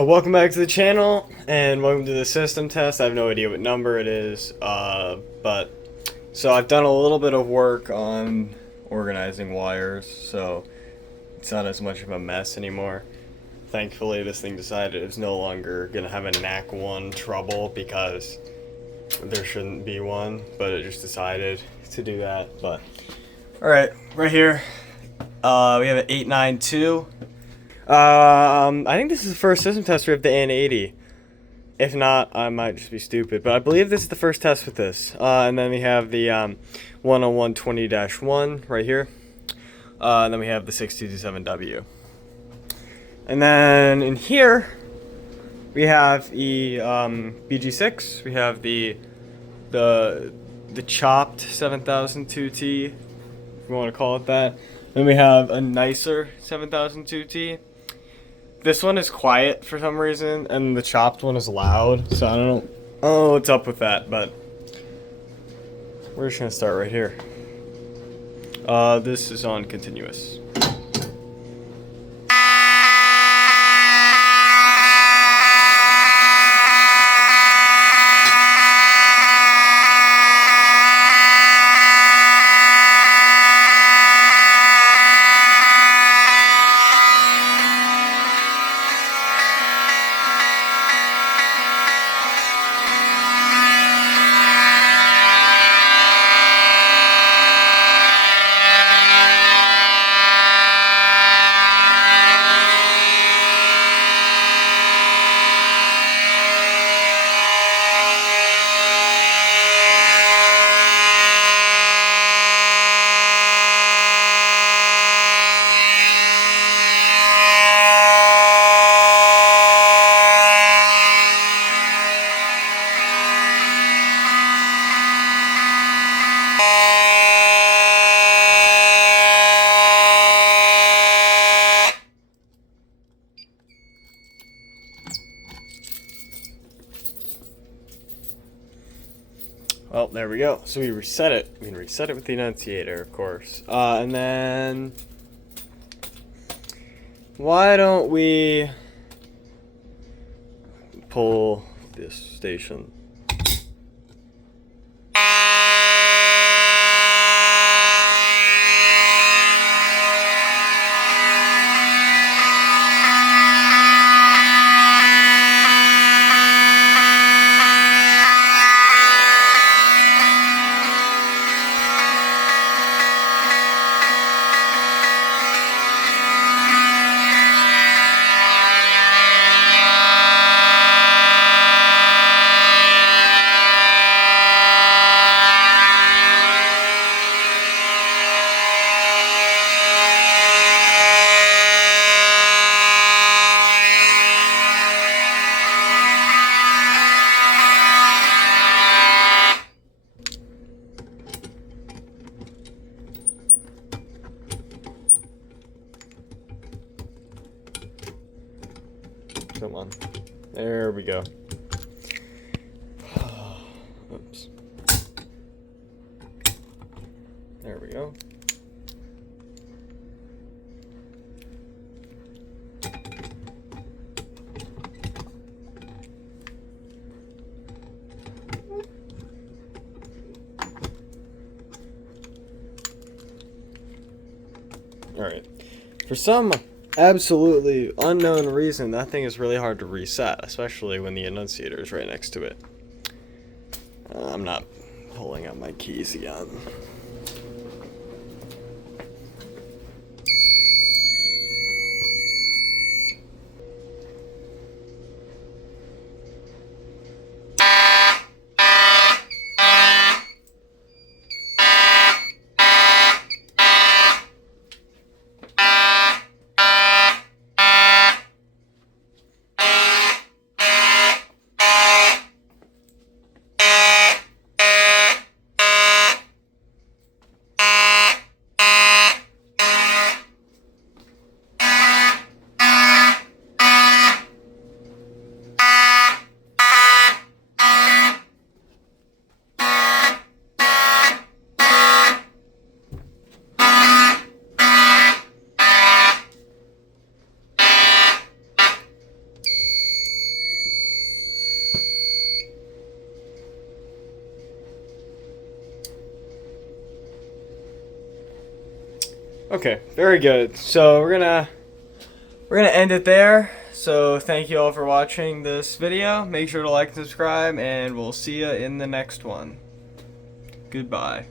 Welcome back to the channel, and welcome to the system test. I have no idea what number it is, but so I've done a little bit of work on organizing wires, so it's not as much of a mess anymore. Thankfully, this thing decided it's no longer gonna have a NAC 1 trouble because there shouldn't be one, but it just decided to do that. But alright, right here, we have an 892. I think this is the first system test we have the N80. If not, I might just be stupid, but I believe this is the first test with this. And then we have the 10120-1 right here. And then we have the 6227W. And then in here, we have the BG6. We have the chopped 7002T, if you want to call it that. Then we have a nicer 7002T. This one is quiet for some reason, and the chopped one is loud, so I don't know what's up with that, but we're just gonna start right here. This is on continuous. Well, there we go. So we reset it. We can reset it with the annunciator, of course. And then why don't we pull this station? Come on. There we go. Oops. There we go. Alright. For some absolutely unknown reason, that thing is really hard to reset, especially when the annunciator is right next to it. I'm not pulling out my keys again. Okay, very good. So we're gonna end it there. So thank you all for watching this video. Make sure to like and subscribe, and we'll see you in the next one. Goodbye.